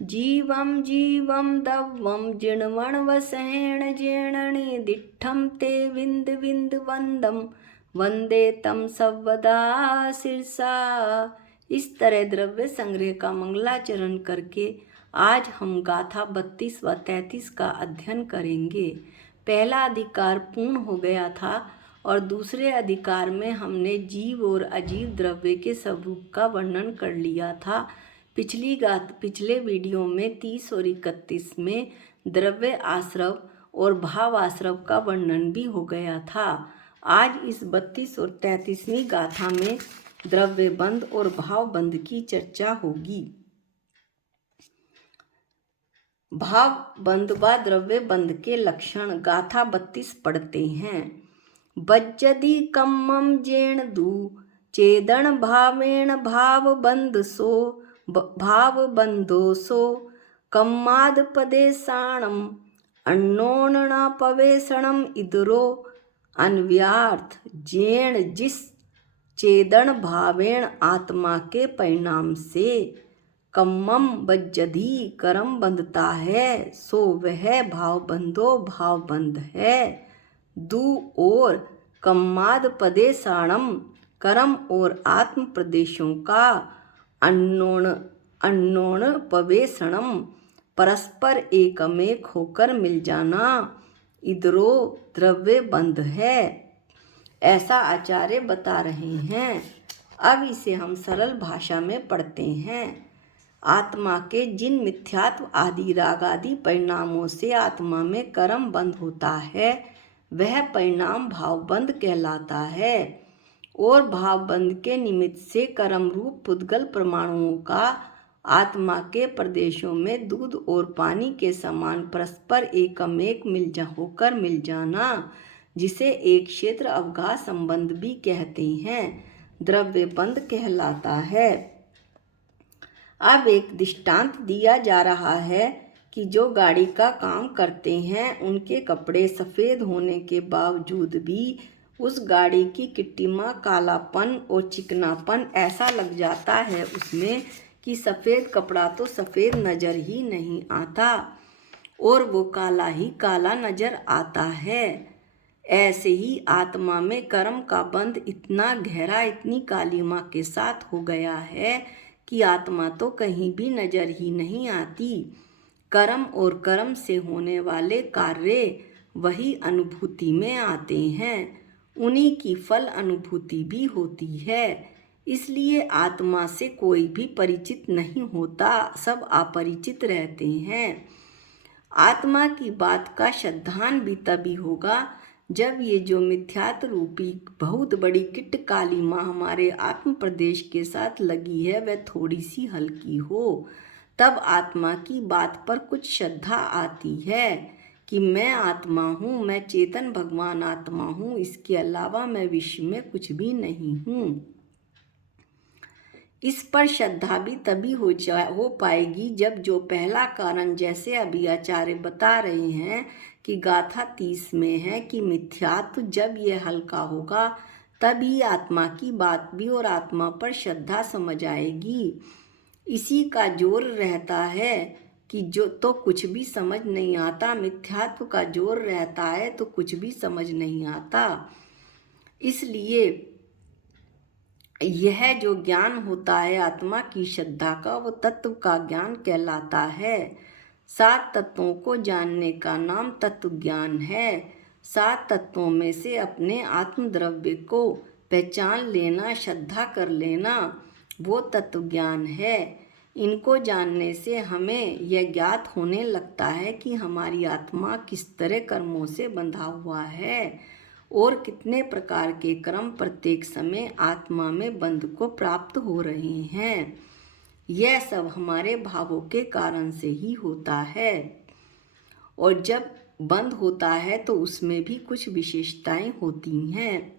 जीवं जीवं दव्वं जिण्वण्वसेन जीर्णनि दिट्ठं ते wind wind वन्दं वन्दे तं सर्वदा शिरसा। इस तरह द्रव्य संग्रह का मंगलाचरण करके आज हम गाथा 32 व 33 का अध्ययन करेंगे। पहला अधिकार पूर्ण हो गया था और दूसरे अधिकार में हमने जीव और अजीव द्रव्य के स्वरूप का वर्णन कर लिया था। पिछले वीडियो में 30 और 31 में द्रव्य आश्रव और भाव आश्रव का वर्णन भी हो गया था। आज इस 32 और 33वीं गाथा में द्रव्य बंध और भाव बंध की चर्चा होगी। भाव बंध व द्रव्य बंध के लक्षण गाथा 32 पढ़ते हैं। बज्जदि कम्मं जेण दू चेदन भावेण भाव बंध सो भाव बंधो सो कम्माद पदेशाणम अन्नोन पवेशणम इदरो अन्व्यार्थ जेण जिस चेदन भावेण आत्मा के परिणाम से कम्मम बज्जधि कर्म बंधता है सो वह भाव बंधो भाव बंध है। दू और कम्माद पदेशाणम कर्म और आत्म प्रदेशों का अन्नोन पवेशणम परस्पर एकमेक होकर मिल जाना इधरो द्रव्य बंध है, ऐसा आचार्य बता रहे हैं। अब इसे हम सरल भाषा में पढ़ते हैं। आत्मा के जिन मिथ्यात्व आदि राग आदि परिणामों से आत्मा में कर्म बंध होता है वह परिणाम भावबंध कहलाता है और भावबंध के निमित्त से कर्म रूप पुद्गल परमाणुओं का आत्मा के प्रदेशों में दूध और पानी के समान परस्पर एकमेक होकर मिल जाना, जिसे एक क्षेत्र अवघात संबंध भी कहते हैं, द्रव्य बंध कहलाता है। अब एक दृष्टांत दिया जा रहा है कि जो गाड़ी का काम करते हैं उनके कपड़े सफ़ेद होने के बावजूद भी उस गाड़ी की किट्टी में कालापन और चिकनापन ऐसा लग जाता है उसमें कि सफ़ेद कपड़ा तो सफ़ेद नज़र ही नहीं आता और वो काला ही काला नज़र आता है। ऐसे ही आत्मा में कर्म का बंध इतना गहरा इतनी कालिमा के साथ हो गया है कि आत्मा तो कहीं भी नज़र ही नहीं आती। कर्म और कर्म से होने वाले कार्य वही अनुभूति में आते हैं, उन्हीं की फल अनुभूति भी होती है। इसलिए आत्मा से कोई भी परिचित नहीं होता, सब अपरिचित रहते हैं। आत्मा की बात का श्रद्धान भी तभी होगा जब ये जो मिथ्यात्व रूपी बहुत बड़ी किट काली माँ हमारे आत्म प्रदेश के साथ लगी है वह थोड़ी सी हल्की हो, तब आत्मा की बात पर कुछ श्रद्धा आती है कि मैं आत्मा हूँ, मैं चेतन भगवान आत्मा हूँ, इसके अलावा मैं विश्व में कुछ भी नहीं हूँ। इस पर श्रद्धा भी तभी हो पाएगी जब जो पहला कारण जैसे अभी आचार्य बता रहे हैं कि गाथा 30 में है कि मिथ्यात्व जब यह हल्का होगा तभी आत्मा की बात भी और आत्मा पर श्रद्धा समझ आएगी। इसी का जोर रहता है कि जो तो कुछ भी समझ नहीं आता, मिथ्यात्व का जोर रहता है तो कुछ भी समझ नहीं आता। इसलिए यह जो ज्ञान होता है आत्मा की श्रद्धा का वो तत्व का ज्ञान कहलाता है। 7 तत्वों को जानने का नाम तत्व ज्ञान है। 7 तत्वों में से अपने आत्म द्रव्य को पहचान लेना, श्रद्धा कर लेना वो तत्व ज्ञान है। इनको जानने से हमें यह ज्ञात होने लगता है कि हमारी आत्मा किस तरह कर्मों से बंधा हुआ है और कितने प्रकार के कर्म प्रत्येक समय आत्मा में बंध को प्राप्त हो रहे हैं। यह सब हमारे भावों के कारण से ही होता है और जब बंद होता है तो उसमें भी कुछ विशेषताएं होती हैं।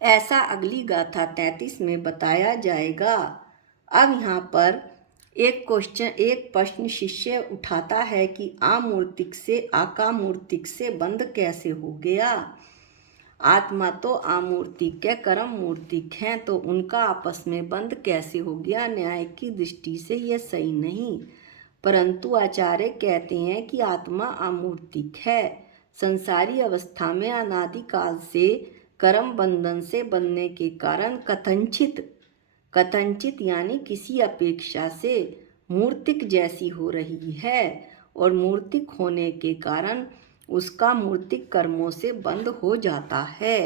ऐसा अगली गाथा 33 में बताया जाएगा। अब यहाँ पर एक प्रश्न शिष्य उठाता है कि आमूर्तिक से आकामूर्तिक से बंध कैसे हो गया। आत्मा तो आमूर्तिक है, कर्म मूर्तिक हैं, तो उनका आपस में बंध कैसे हो गया? न्याय की दृष्टि से यह सही नहीं। परंतु आचार्य कहते हैं कि आत्मा अमूर्तिक है। संसारी अवस्था में अनादिकाल से कर्म बंधन से बनने के कारण कथंचित यानी किसी अपेक्षा से मूर्तिक जैसी हो रही है, और मूर्तिक होने के कारण उसका मूर्तिक कर्मों से बंध हो जाता है।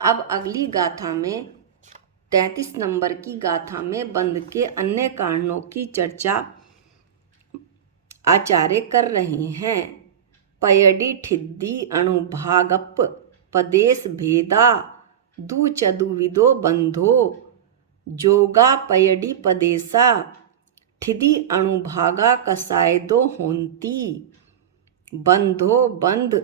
अब अगली गाथा में 33 नंबर की गाथा में बंध के अन्य कारणों की चर्चा आचार्य कर रहे हैं। पयडी ठिद्दी अणुभागप पदेश भेदा दु चदुविदो बंधो जोगा पयडी पदेसा ठिदी अणुभागा कसायदो होंती। बंधो बंध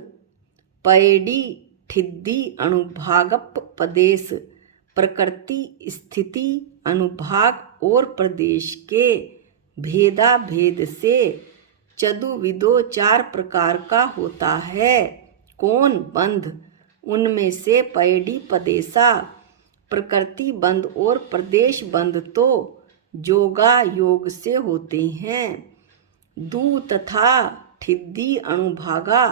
पयडी ठिद्दी अणुभागप पदेश प्रकृति स्थिति अनुभाग और प्रदेश के भेदा भेद से चतुर्विदो 4 प्रकार का होता है। कौन? बंध। उनमें से पयडी पदेशा प्रकृति बंध और प्रदेश बंध तो जोगा योग से होते हैं। दू तथा ठिद्दी अणुभागा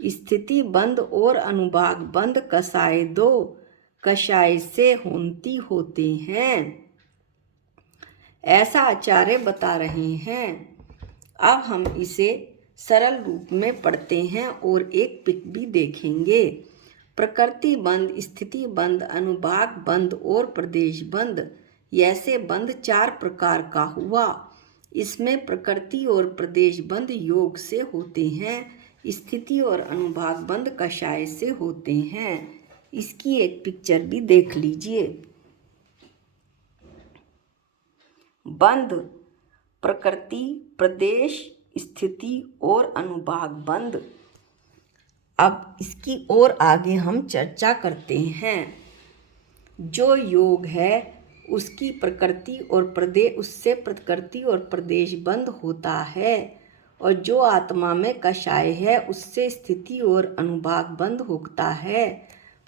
स्थिति बंध और अनुभाग बंध कषाय से होंती होते हैं। ऐसा आचार्य बता रहे हैं। अब हम इसे सरल रूप में पढ़ते हैं और एक पिक भी देखेंगे। प्रकृति बंध, स्थिति बंध, अनुभाग बंध और प्रदेश बंध, ऐसे बंध 4 प्रकार का हुआ। इसमें प्रकृति और प्रदेश बंध योग से होते हैं, स्थिति और अनुभाग बंध कषाय से होते हैं। इसकी एक पिक्चर भी देख लीजिए। बंध प्रकृति, प्रदेश, स्थिति और अनुभाग बंध। अब इसकी और आगे हम चर्चा करते हैं। जो योग है उसकी प्रकृति और प्रदेश, उससे प्रकृति और प्रदेश बंध होता है, और जो आत्मा में कषाय है उससे स्थिति और अनुभाग बंध होता है।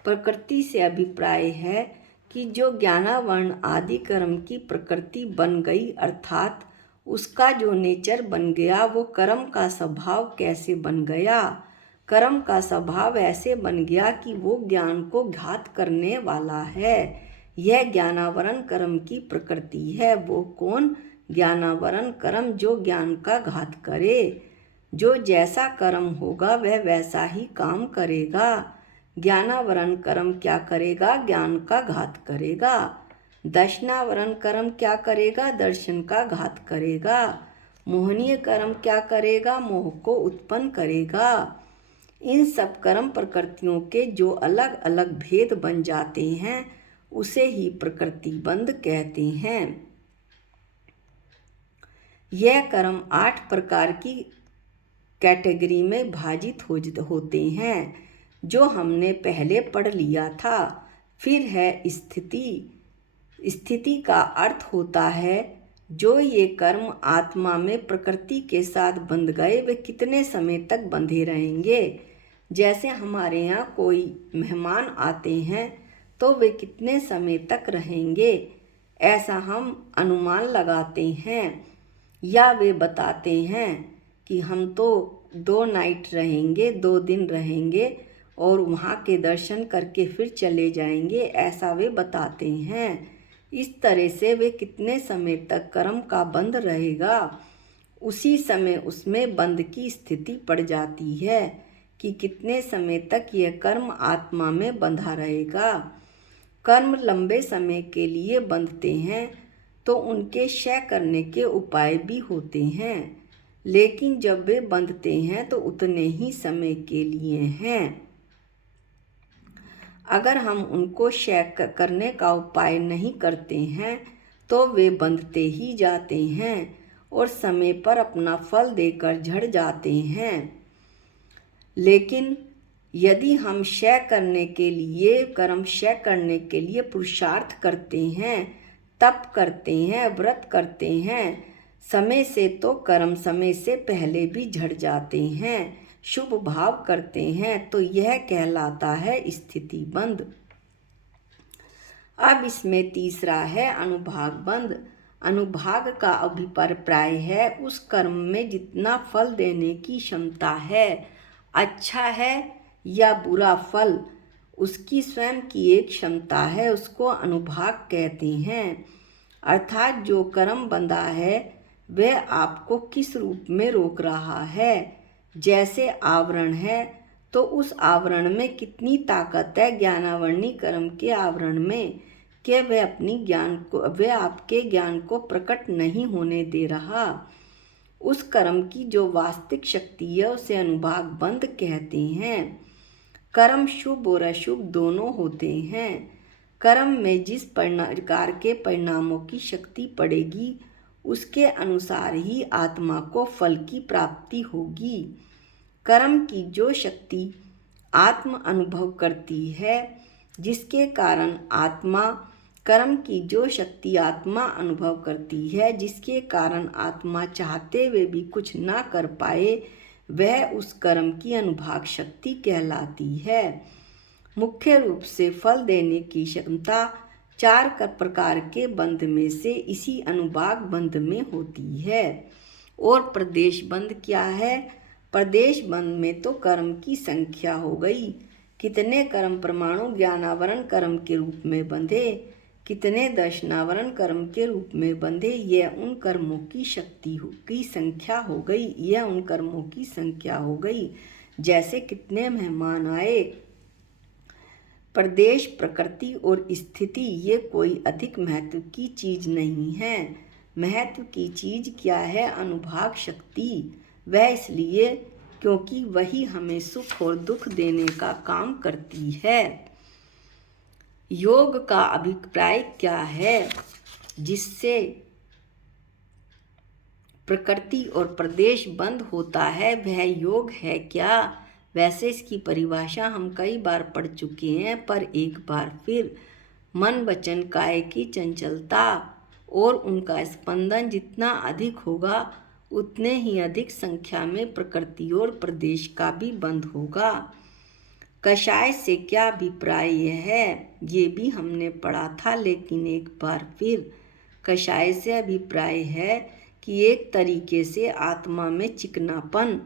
प्रकृति से अभिप्राय है कि जो ज्ञानावर्ण आदि कर्म की प्रकृति बन गई, अर्थात उसका जो नेचर बन गया, वो कर्म का स्वभाव कैसे बन गया? कर्म का स्वभाव ऐसे बन गया कि वो ज्ञान को घात करने वाला है। यह ज्ञानावरण कर्म की प्रकृति है। वो कौन? ज्ञानावरण कर्म जो ज्ञान का घात करे। जो जैसा कर्म होगा वह वैसा ही काम करेगा। ज्ञानावरण कर्म क्या करेगा? ज्ञान का घात करेगा। दर्शनावरण कर्म क्या करेगा? दर्शन का घात करेगा। मोहनीय कर्म क्या करेगा? मोह को उत्पन्न करेगा। इन सब कर्म प्रकृतियों के जो अलग अलग भेद बन जाते हैं उसे ही प्रकृति बंध कहते हैं। यह कर्म 8 प्रकार की कैटेगरी में भाजित होते हैं, जो हमने पहले पढ़ लिया था। फिर है स्थिति। स्थिति का अर्थ होता है जो ये कर्म आत्मा में प्रकृति के साथ बंध गए वे कितने समय तक बंधे रहेंगे। जैसे हमारे यहाँ कोई मेहमान आते हैं तो वे कितने समय तक रहेंगे, ऐसा हम अनुमान लगाते हैं, या वे बताते हैं कि हम तो 2 नाइट रहेंगे, 2 दिन रहेंगे और वहाँ के दर्शन करके फिर चले जाएंगे, ऐसा वे बताते हैं। इस तरह से वे कितने समय तक कर्म का बंध रहेगा, उसी समय उसमें बंध की स्थिति पड़ जाती है कि कितने समय तक यह कर्म आत्मा में बंधा रहेगा। कर्म लंबे समय के लिए बंधते हैं तो उनके क्षय करने के उपाय भी होते हैं, लेकिन जब वे बंधते हैं तो उतने ही समय के लिए हैं। अगर हम उनको क्षय करने का उपाय नहीं करते हैं तो वे बंधते ही जाते हैं और समय पर अपना फल देकर झड़ जाते हैं। लेकिन यदि हम क्षय करने के लिए, कर्म क्षय करने के लिए पुरुषार्थ करते हैं, तप करते हैं, व्रत करते हैं, समय से तो कर्म समय से पहले भी झड़ जाते हैं, शुभ भाव करते हैं तो यह कहलाता है स्थिति बंध। अब इसमें तीसरा है अनुभाग बंध। अनुभाग का अभिप्राय है उस कर्म में जितना फल देने की क्षमता है, अच्छा है या बुरा फल, उसकी स्वयं की एक क्षमता है, उसको अनुभाग कहते हैं। अर्थात जो कर्म बंधा है वह आपको किस रूप में रोक रहा है। जैसे आवरण है तो उस आवरण में कितनी ताकत है ज्ञानावरणी कर्म के आवरण में कि वह आपके ज्ञान को प्रकट नहीं होने दे रहा। उस कर्म की जो वास्तविक शक्ति है उसे अनुभाग बंध कहते हैं। कर्म शुभ और अशुभ दोनों होते हैं। कर्म में जिस प्रकार के परिणामों की शक्ति पड़ेगी उसके अनुसार ही आत्मा को फल की प्राप्ति होगी। कर्म की जो शक्ति आत्मा अनुभव करती है जिसके कारण आत्मा चाहते हुए भी कुछ ना कर पाए, वह उस कर्म की अनुभाग शक्ति कहलाती है। मुख्य रूप से फल देने की क्षमता 4 प्रकार के बंध में से इसी अनुभाग बंध में होती है। और प्रदेश बंध क्या है? प्रदेश बंध में तो कर्म की संख्या हो गई, कितने कर्म परमाणु ज्ञानावरण कर्म के रूप में बंधे, कितने दर्शनावरण कर्म के रूप में बंधे, यह उन कर्मों की संख्या हो गई। जैसे कितने मेहमान आए। प्रदेश, प्रकृति और स्थिति ये कोई अधिक महत्व की चीज नहीं है। महत्व की चीज क्या है? अनुभाग शक्ति। वह इसलिए क्योंकि वही हमें सुख और दुख देने का काम करती है। योग का अभिप्राय क्या है? जिससे प्रकृति और प्रदेश बंद होता है वह योग है क्या? वैसे इसकी परिभाषा हम कई बार पढ़ चुके हैं, पर एक बार फिर मन वचन काया की चंचलता और उनका स्पंदन जितना अधिक होगा उतने ही अधिक संख्या में प्रकृति और प्रदेश का भी बंद होगा। कषाय से क्या अभिप्राय है ये भी हमने पढ़ा था, लेकिन एक बार फिर कषाय से अभिप्राय है कि एक तरीके से आत्मा में चिकनापन,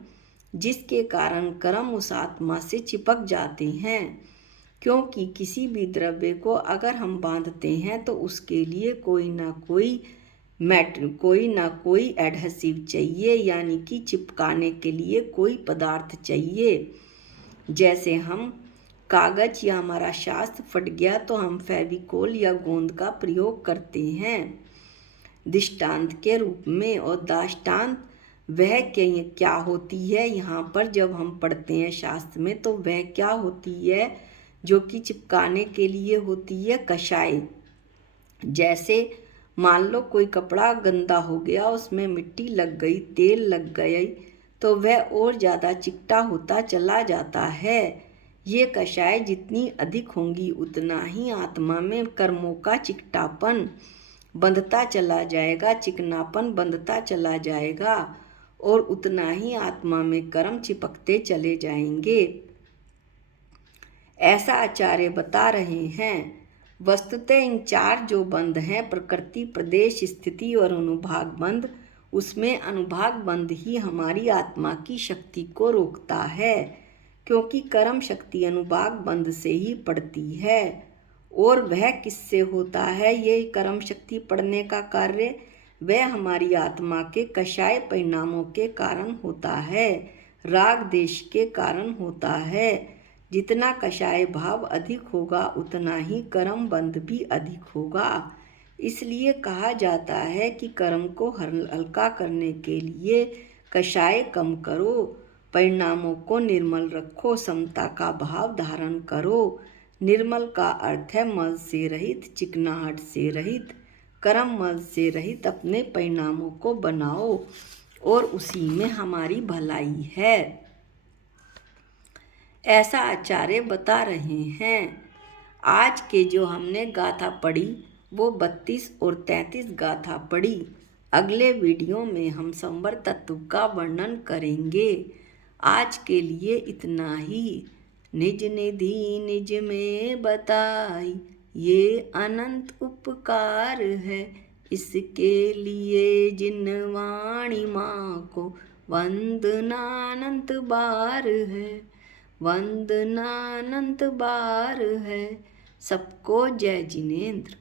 जिसके कारण कर्म उस आत्मा से चिपक जाते हैं। क्योंकि किसी भी द्रव्य को अगर हम बांधते हैं तो उसके लिए कोई ना कोई एडहेसिव चाहिए, यानी कि चिपकाने के लिए कोई पदार्थ चाहिए। जैसे हम कागज या हमारा शास्त्र फट गया तो हम फेविकोल या गोंद का प्रयोग करते हैं दृष्टांत के रूप में। और दाष्टान्त वह क्या होती है यहाँ पर जब हम पढ़ते हैं शास्त्र में, तो वह क्या होती है जो कि चिपकाने के लिए होती है? कषाय। जैसे मान लो कोई कपड़ा गंदा हो गया, उसमें मिट्टी लग गई, तेल लग गई, तो वह और ज़्यादा चिकटा होता चला जाता है। ये कषाय जितनी अधिक होंगी उतना ही आत्मा में कर्मों का चिकटापन बंधता चला जाएगा, चिकनापन बंधता चला जाएगा और उतना ही आत्मा में कर्म चिपकते चले जाएंगे। ऐसा आचार्य बता रहे हैं। वस्तुतः इन 4 जो बंध हैं, प्रकृति, प्रदेश, स्थिति और अनुभाग बंध, उसमें अनुभाग बंध ही हमारी आत्मा की शक्ति को रोकता है, क्योंकि कर्म शक्ति अनुभाग बंध से ही पड़ती है। और वह किससे होता है? ये कर्म शक्ति पड़ने का कार्य वह हमारी आत्मा के कषाय परिणामों के कारण होता है, राग देश के कारण होता है। जितना कषाय भाव अधिक होगा उतना ही कर्म बंध भी अधिक होगा। इसलिए कहा जाता है कि कर्म को हल्का करने के लिए कषाय कम करो, परिणामों को निर्मल रखो, समता का भाव धारण करो। निर्मल का अर्थ है मल से रहित, चिकनाहट से रहित, कर्म मल से रहित अपने परिणामों को बनाओ और उसी में हमारी भलाई है, ऐसा आचार्य बता रहे हैं। आज के जो हमने गाथा पढ़ी वो 32 और 33 गाथा पढ़ी। अगले वीडियो में हम संवर तत्व का वर्णन करेंगे। आज के लिए इतना ही। निज निधि निज में बताई, ये अनंत उपकार है। इसके लिए जिन वाणी माँ को वंदनानंत बार है, वंदनानंत बार है। सबको जय जिनेंद्र।